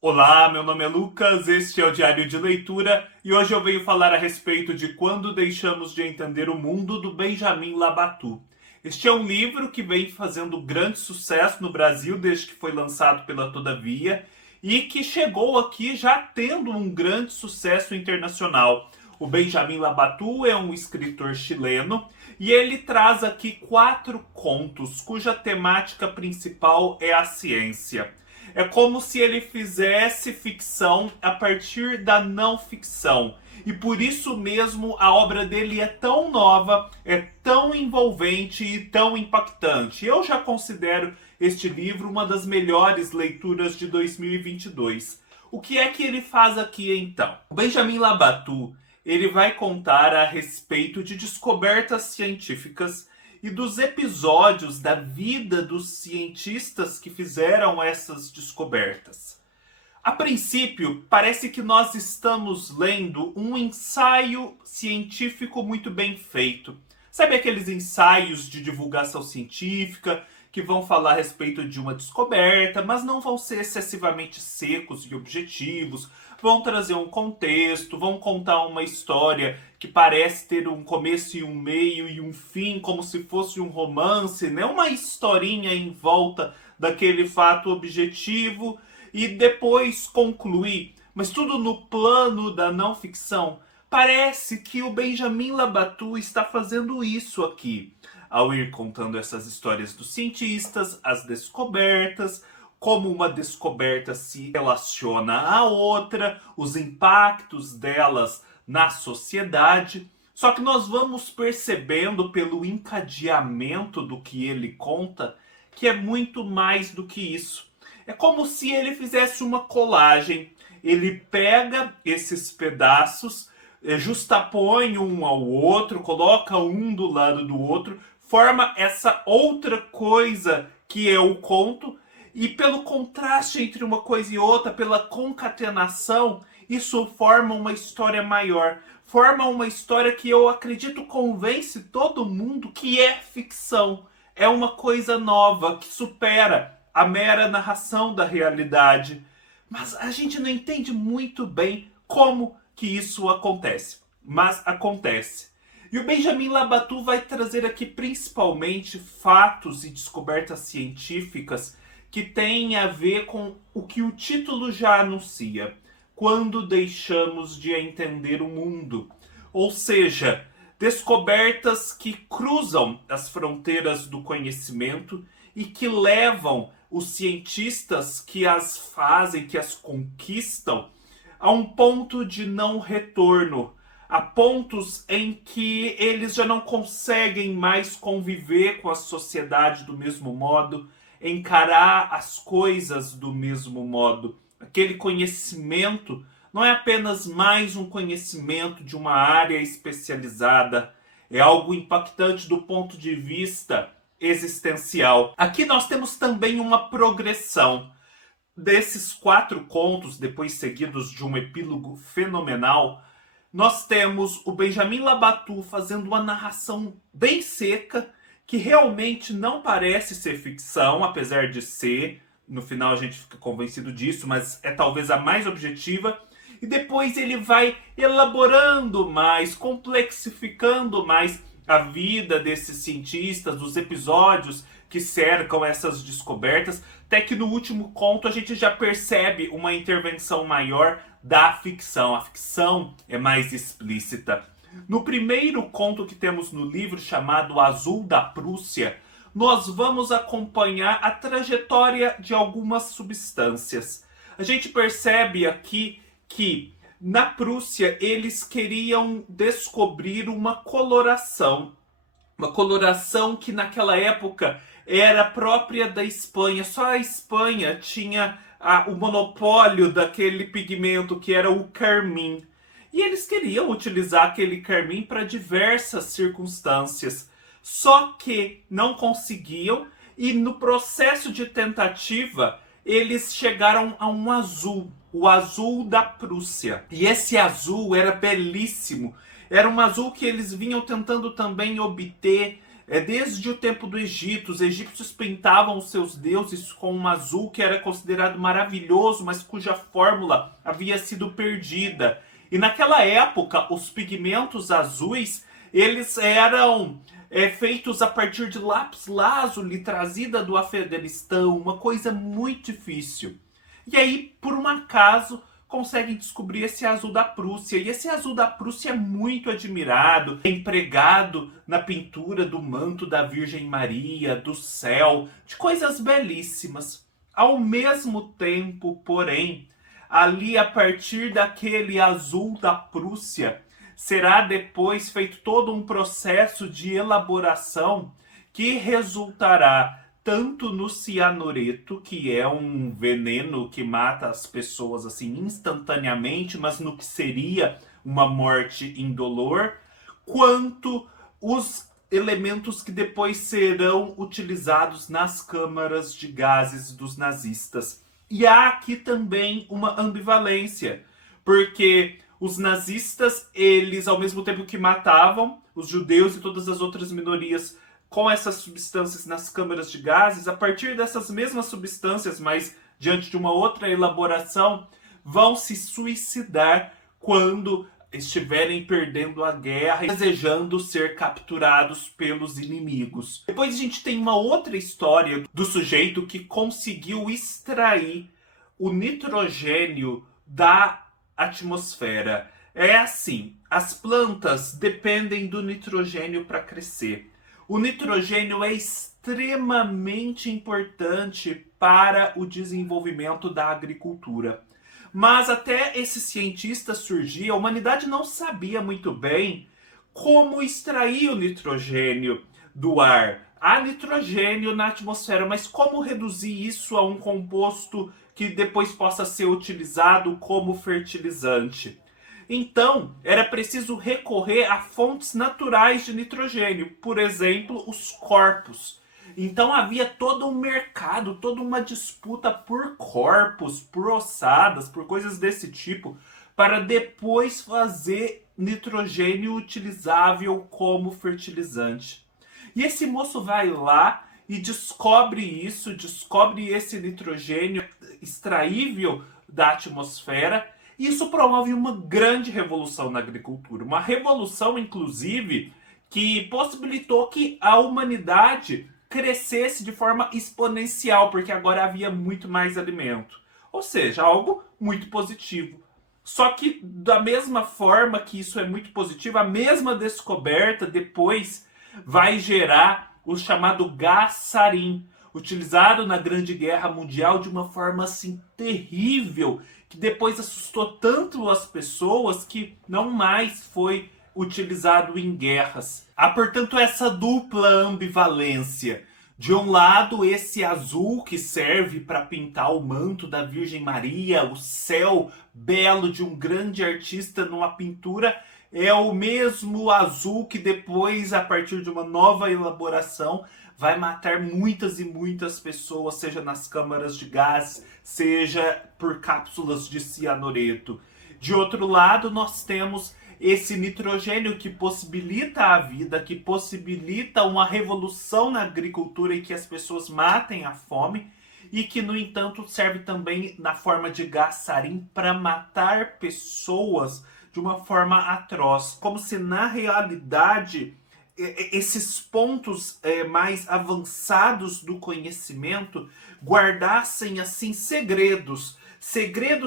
Olá, meu nome é Lucas, este é o Diário de Leitura e hoje eu venho falar a respeito de Quando Deixamos de Entender o Mundo, do Benjamin Labatut. Este é um livro que vem fazendo grande sucesso no Brasil desde que foi lançado pela Todavia e que chegou aqui já tendo um grande sucesso internacional. O Benjamin Labatut é um escritor chileno e ele traz aqui 4 contos cuja temática principal é a ciência. É como se ele fizesse ficção a partir da não ficção. E por isso mesmo a obra dele é tão nova, é tão envolvente e tão impactante. Eu já considero este livro uma das melhores leituras de 2022. O que é que ele faz aqui então? O Benjamin Labatut, ele vai contar a respeito de descobertas científicas e dos episódios da vida dos cientistas que fizeram essas descobertas. A princípio, parece que nós estamos lendo um ensaio científico muito bem feito. Sabe aqueles ensaios de divulgação científica que vão falar a respeito de uma descoberta, mas não vão ser excessivamente secos e objetivos, vão trazer um contexto, vão contar uma história que parece ter um começo e um meio e um fim, como se fosse um romance, né? Uma historinha em volta daquele fato objetivo e depois concluir, mas tudo no plano da não ficção. Parece que o Benjamin Labatut está fazendo isso aqui, ao ir contando essas histórias dos cientistas, as descobertas, como uma descoberta se relaciona à outra, os impactos delas na sociedade. Só que nós vamos percebendo pelo encadeamento do que ele conta que é muito mais do que isso. É como se ele fizesse uma colagem. Ele pega esses pedaços, justapõe um ao outro, coloca um do lado do outro, forma essa outra coisa que é o conto, e pelo contraste entre uma coisa e outra, pela concatenação, isso forma uma história maior. Forma uma história que eu acredito convence todo mundo que é ficção. É uma coisa nova, que supera a mera narração da realidade. Mas a gente não entende muito bem como que isso acontece. Mas acontece. E o Benjamin Labatut vai trazer aqui principalmente fatos e descobertas científicas que têm a ver com o que o título já anuncia: quando deixamos de entender o mundo. Ou seja, descobertas que cruzam as fronteiras do conhecimento e que levam os cientistas que as fazem, que as conquistam, a um ponto de não retorno, a pontos em que eles já não conseguem mais conviver com a sociedade do mesmo modo, encarar as coisas do mesmo modo. Aquele conhecimento não é apenas mais um conhecimento de uma área especializada, é algo impactante do ponto de vista existencial. Aqui nós temos também uma progressão desses 4 contos, depois seguidos de um epílogo fenomenal. Nós temos o Benjamin Labatut fazendo uma narração bem seca, que realmente não parece ser ficção, apesar de ser. No final a gente fica convencido disso, mas é talvez a mais objetiva. E depois ele vai elaborando mais, complexificando mais a vida desses cientistas, dos episódios que cercam essas descobertas, até que no último conto a gente já percebe uma intervenção maior da ficção. A ficção é mais explícita. No primeiro conto que temos no livro, chamado Azul da Prússia, nós vamos acompanhar a trajetória de algumas substâncias. A gente percebe aqui que na Prússia eles queriam descobrir uma coloração que naquela época era própria da Espanha. Só a Espanha tinha o monopólio daquele pigmento que era o carmim. E eles queriam utilizar aquele carmim para diversas circunstâncias. Só que não conseguiam, e no processo de tentativa eles chegaram a um azul, o azul da Prússia. E esse azul era belíssimo. Era um azul que eles vinham tentando também obter Desde o tempo do Egito, os egípcios pintavam os seus deuses com um azul que era considerado maravilhoso, mas cuja fórmula havia sido perdida. E naquela época, os pigmentos azuis, eles eram feitos a partir de lápis lazuli trazida do Afeganistão, uma coisa muito difícil. E aí, por um acaso, conseguem descobrir esse azul da Prússia. E esse azul da Prússia é muito admirado, é empregado na pintura do manto da Virgem Maria, do céu, de coisas belíssimas. Ao mesmo tempo, porém, ali a partir daquele azul da Prússia, será depois feito todo um processo de elaboração que resultará tanto no cianureto, que é um veneno que mata as pessoas assim instantaneamente, mas no que seria uma morte indolor, quanto os elementos que depois serão utilizados nas câmaras de gases dos nazistas. E há aqui também uma ambivalência, porque os nazistas, eles, ao mesmo tempo que matavam os judeus e todas as outras minorias com essas substâncias nas câmaras de gases, a partir dessas mesmas substâncias, mas diante de uma outra elaboração, vão se suicidar quando estiverem perdendo a guerra e desejando ser capturados pelos inimigos. Depois a gente tem uma outra história do sujeito que conseguiu extrair o nitrogênio da atmosfera. É assim, as plantas dependem do nitrogênio para crescer. O nitrogênio é extremamente importante para o desenvolvimento da agricultura. Mas até esse cientista surgir, a humanidade não sabia muito bem como extrair o nitrogênio do ar. Há nitrogênio na atmosfera, mas como reduzir isso a um composto que depois possa ser utilizado como fertilizante? Então, era preciso recorrer a fontes naturais de nitrogênio, por exemplo, os corpos. Então havia todo um mercado, toda uma disputa por corpos, por ossadas, por coisas desse tipo, para depois fazer nitrogênio utilizável como fertilizante. E esse moço vai lá e descobre isso, descobre esse nitrogênio extraível da atmosfera. Isso promove uma grande revolução na agricultura. Uma revolução, inclusive, que possibilitou que a humanidade crescesse de forma exponencial, porque agora havia muito mais alimento. Ou seja, algo muito positivo. Só que, da mesma forma que isso é muito positivo, a mesma descoberta depois vai gerar o chamado gás sarin, utilizado na Grande Guerra Mundial de uma forma assim terrível, que depois assustou tanto as pessoas que não mais foi utilizado em guerras. Há, portanto, essa dupla ambivalência. De um lado, esse azul que serve para pintar o manto da Virgem Maria, o céu belo de um grande artista numa pintura, é o mesmo azul que depois, a partir de uma nova elaboração, vai matar muitas e muitas pessoas, seja nas câmaras de gás, seja por cápsulas de cianureto. De outro lado, nós temos esse nitrogênio que possibilita a vida, que possibilita uma revolução na agricultura e que as pessoas matem a fome, e que, no entanto, serve também na forma de gás sarin para matar pessoas de uma forma atroz. Como se, na realidade, esses pontos mais avançados do conhecimento guardassem assim segredos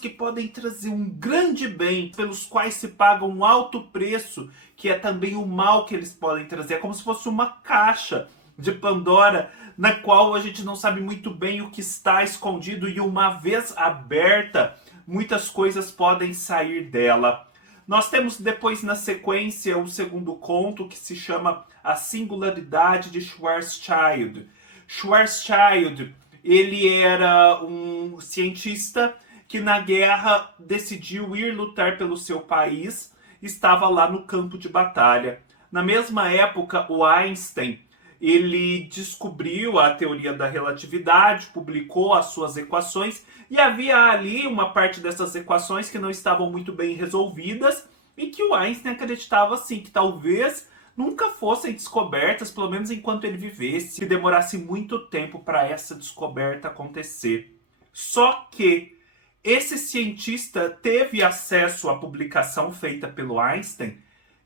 que podem trazer um grande bem, pelos quais se paga um alto preço, que é também o mal que eles podem trazer. É como se fosse uma caixa de Pandora, na qual a gente não sabe muito bem o que está escondido, e uma vez aberta, muitas coisas podem sair dela. Nós temos depois, na sequência, o segundo conto, que se chama A Singularidade de Schwarzschild. Schwarzschild, ele era um cientista que na guerra decidiu ir lutar pelo seu país, estava lá no campo de batalha. Na mesma época, o Einstein, ele descobriu a teoria da relatividade, publicou as suas equações, e havia ali uma parte dessas equações que não estavam muito bem resolvidas, e que o Einstein acreditava assim, que talvez nunca fossem descobertas, pelo menos enquanto ele vivesse, que demorasse muito tempo para essa descoberta acontecer. Só que esse cientista teve acesso à publicação feita pelo Einstein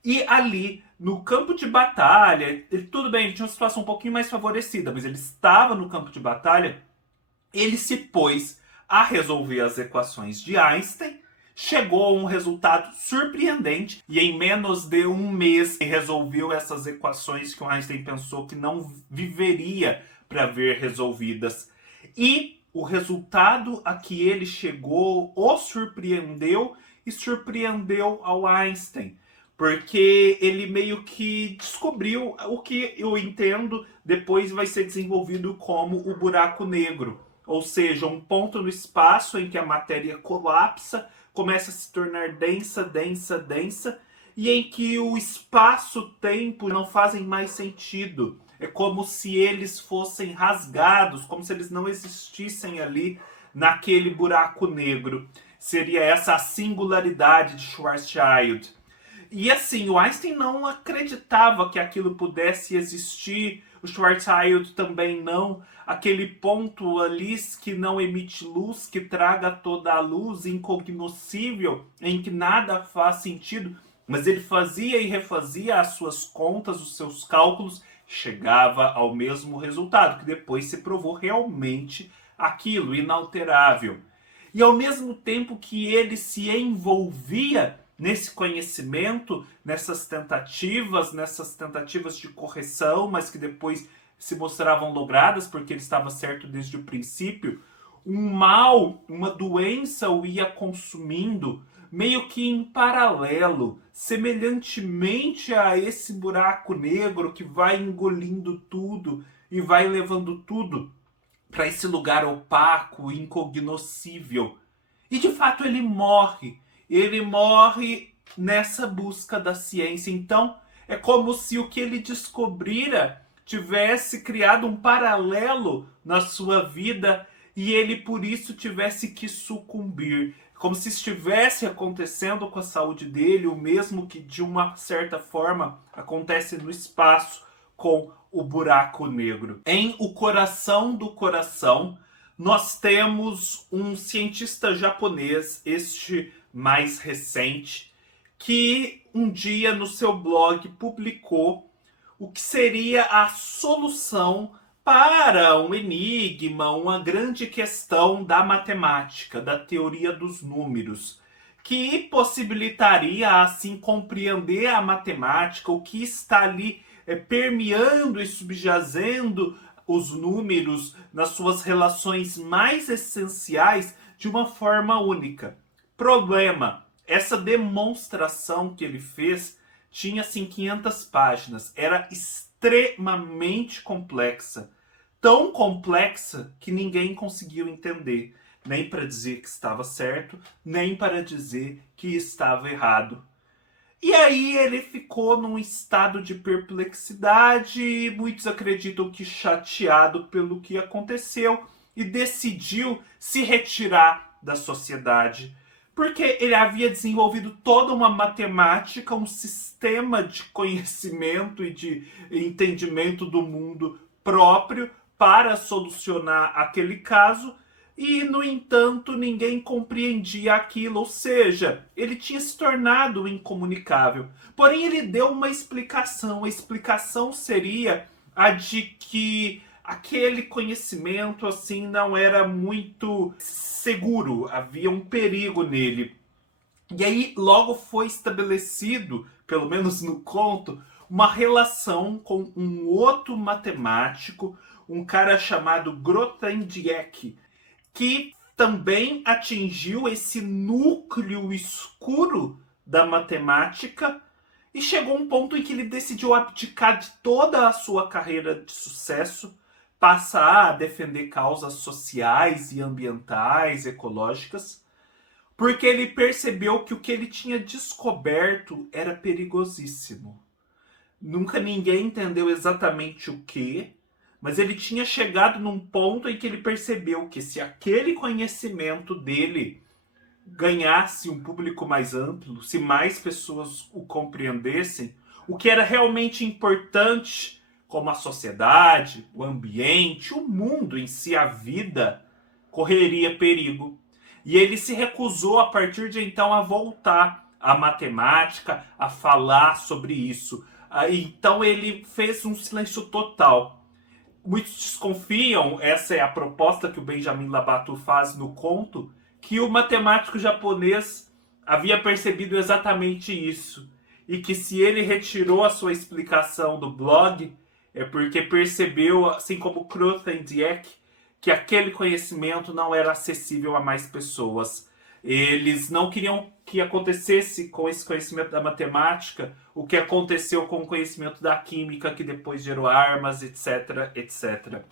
e ali, no campo de batalha, tudo bem, ele tinha uma situação um pouquinho mais favorecida, mas ele estava no campo de batalha, ele se pôs a resolver as equações de Einstein, chegou a um resultado surpreendente e em menos de um mês resolveu essas equações que o Einstein pensou que não viveria para ver resolvidas. E o resultado a que ele chegou o surpreendeu e surpreendeu ao Einstein, porque ele meio que descobriu o que eu entendo depois vai ser desenvolvido como o buraco negro. Ou seja, um ponto no espaço em que a matéria colapsa, começa a se tornar densa, densa, densa, e em que o espaço-tempo não fazem mais sentido. É como se eles fossem rasgados, como se eles não existissem ali naquele buraco negro. Seria essa a singularidade de Schwarzschild. E assim, o Einstein não acreditava que aquilo pudesse existir, o Schwarzschild também não. Aquele ponto ali que não emite luz, que traga toda a luz, incognoscível, em que nada faz sentido. Mas ele fazia e refazia as suas contas, os seus cálculos, chegava ao mesmo resultado, que depois se provou realmente aquilo, inalterável. E ao mesmo tempo que ele se envolvia nesse conhecimento, nessas tentativas de correção, mas que depois se mostravam logradas, porque ele estava certo desde o princípio, um mal, uma doença o ia consumindo, meio que em paralelo, semelhantemente a esse buraco negro que vai engolindo tudo e vai levando tudo para esse lugar opaco, incognoscível. E de fato ele morre. Ele morre nessa busca da ciência. Então é como se o que ele descobrira tivesse criado um paralelo na sua vida e ele por isso tivesse que sucumbir. Como se estivesse acontecendo com a saúde dele, o mesmo que de uma certa forma acontece no espaço com o buraco negro. Em O Coração do Coração, nós temos um cientista japonês, este mais recente, que um dia no seu blog publicou o que seria a solução para um enigma, uma grande questão da matemática, da teoria dos números, que possibilitaria assim compreender a matemática, o que está ali permeando e subjazendo os números nas suas relações mais essenciais de uma forma única. Problema, essa demonstração que ele fez tinha assim 500 páginas, era extremamente complexa, tão complexa que ninguém conseguiu entender, nem para dizer que estava certo, nem para dizer que estava errado. E aí ele ficou num estado de perplexidade, muitos acreditam que chateado pelo que aconteceu, e decidiu se retirar da sociedade. Porque ele havia desenvolvido toda uma matemática, um sistema de conhecimento e de entendimento do mundo próprio para solucionar aquele caso, e, no entanto, ninguém compreendia aquilo, ou seja, ele tinha se tornado incomunicável. Porém, ele deu uma explicação. A explicação seria a de que aquele conhecimento assim não era muito seguro, havia um perigo nele. E aí logo foi estabelecido, pelo menos no conto, uma relação com um outro matemático, um cara chamado Grothendieck, que também atingiu esse núcleo escuro da matemática e chegou a um ponto em que ele decidiu abdicar de toda a sua carreira de sucesso, passar a defender causas sociais e ambientais, ecológicas, porque ele percebeu que o que ele tinha descoberto era perigosíssimo. Nunca ninguém entendeu exatamente o que, mas ele tinha chegado num ponto em que ele percebeu que se aquele conhecimento dele ganhasse um público mais amplo, se mais pessoas o compreendessem, o que era realmente importante, como a sociedade, o ambiente, o mundo em si, a vida, correria perigo. E ele se recusou a partir de então a voltar à matemática, a falar sobre isso. Então ele fez um silêncio total. Muitos desconfiam, essa é a proposta que o Benjamin Labatut faz no conto, que o matemático japonês havia percebido exatamente isso. E que se ele retirou a sua explicação do blog, é porque percebeu, assim como Grothendieck, que aquele conhecimento não era acessível a mais pessoas. Eles não queriam que acontecesse com esse conhecimento da matemática o que aconteceu com o conhecimento da química, que depois gerou armas, etc, etc.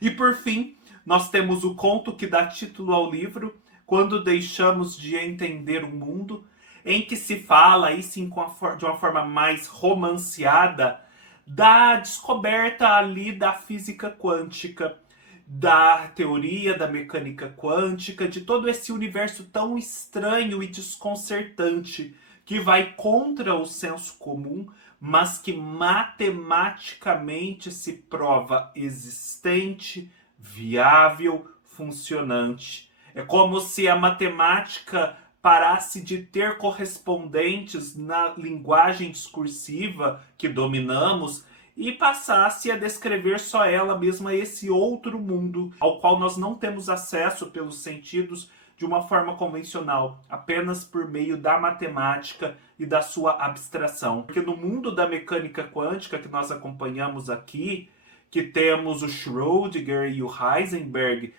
E por fim, nós temos o conto que dá título ao livro, Quando Deixamos de Entender o Mundo, em que se fala, aí sim de uma forma mais romanceada, da descoberta ali da física quântica, da teoria da mecânica quântica, de todo esse universo tão estranho e desconcertante que vai contra o senso comum, mas que matematicamente se prova existente, viável, funcionante. É como se a matemática parasse de ter correspondentes na linguagem discursiva que dominamos e passasse a descrever só ela mesma esse outro mundo ao qual nós não temos acesso pelos sentidos de uma forma convencional, apenas por meio da matemática e da sua abstração. Porque no mundo da mecânica quântica que nós acompanhamos aqui, que temos o Schrödinger e o Heisenberg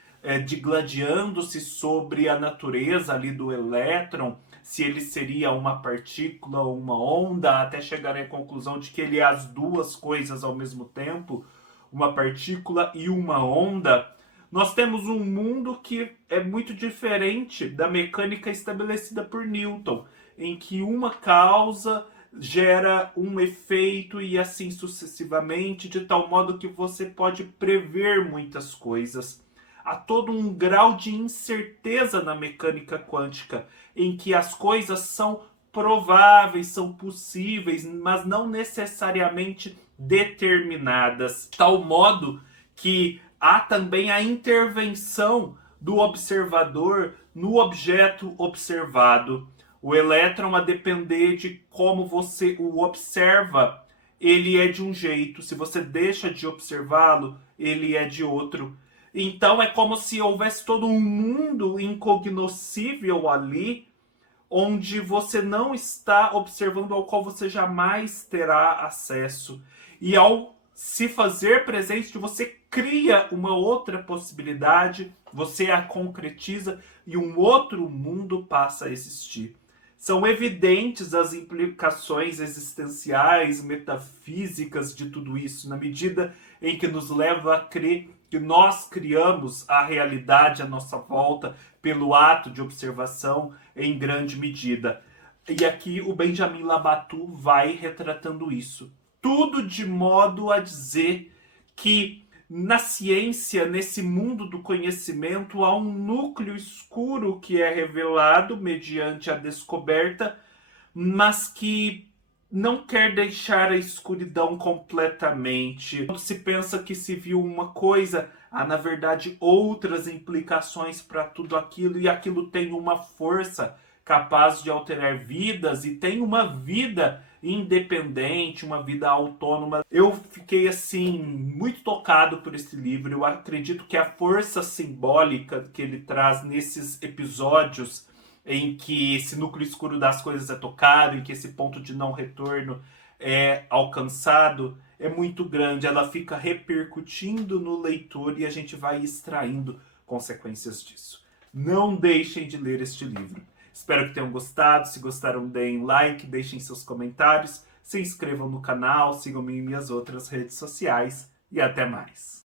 digladiando-se sobre a natureza ali do elétron, se ele seria uma partícula ou uma onda, até chegar à conclusão de que ele é as duas coisas ao mesmo tempo, uma partícula e uma onda. Nós temos um mundo que é muito diferente da mecânica estabelecida por Newton, em que uma causa gera um efeito e assim sucessivamente, de tal modo que você pode prever muitas coisas. Há todo um grau de incerteza na mecânica quântica, em que as coisas são prováveis, são possíveis, mas não necessariamente determinadas. De tal modo que há também a intervenção do observador no objeto observado. O elétron, a depender de como você o observa, ele é de um jeito. Se você deixa de observá-lo, ele é de outro. Então é como se houvesse todo um mundo incognoscível ali, onde você não está observando, ao qual você jamais terá acesso. E ao se fazer presente, você cria uma outra possibilidade, você a concretiza e um outro mundo passa a existir. São evidentes as implicações existenciais, metafísicas de tudo isso, na medida em que nos leva a crer que nós criamos a realidade à nossa volta pelo ato de observação em grande medida. E aqui o Benjamin Labatut vai retratando isso. Tudo de modo a dizer que na ciência, nesse mundo do conhecimento, há um núcleo escuro que é revelado mediante a descoberta, mas que não quer deixar a escuridão completamente. Quando se pensa que se viu uma coisa, há na verdade outras implicações para tudo aquilo, e aquilo tem uma força capaz de alterar vidas e tem uma vida independente, uma vida autônoma. Eu fiquei assim muito tocado por esse livro. Eu acredito que a força simbólica que ele traz nesses episódios em que esse núcleo escuro das coisas é tocado, em que esse ponto de não retorno é alcançado, é muito grande. Ela fica repercutindo no leitor e a gente vai extraindo consequências disso. Não deixem de ler este livro. Espero que tenham gostado. Se gostaram, deem like, deixem seus comentários, se inscrevam no canal, sigam-me em minhas outras redes sociais e até mais.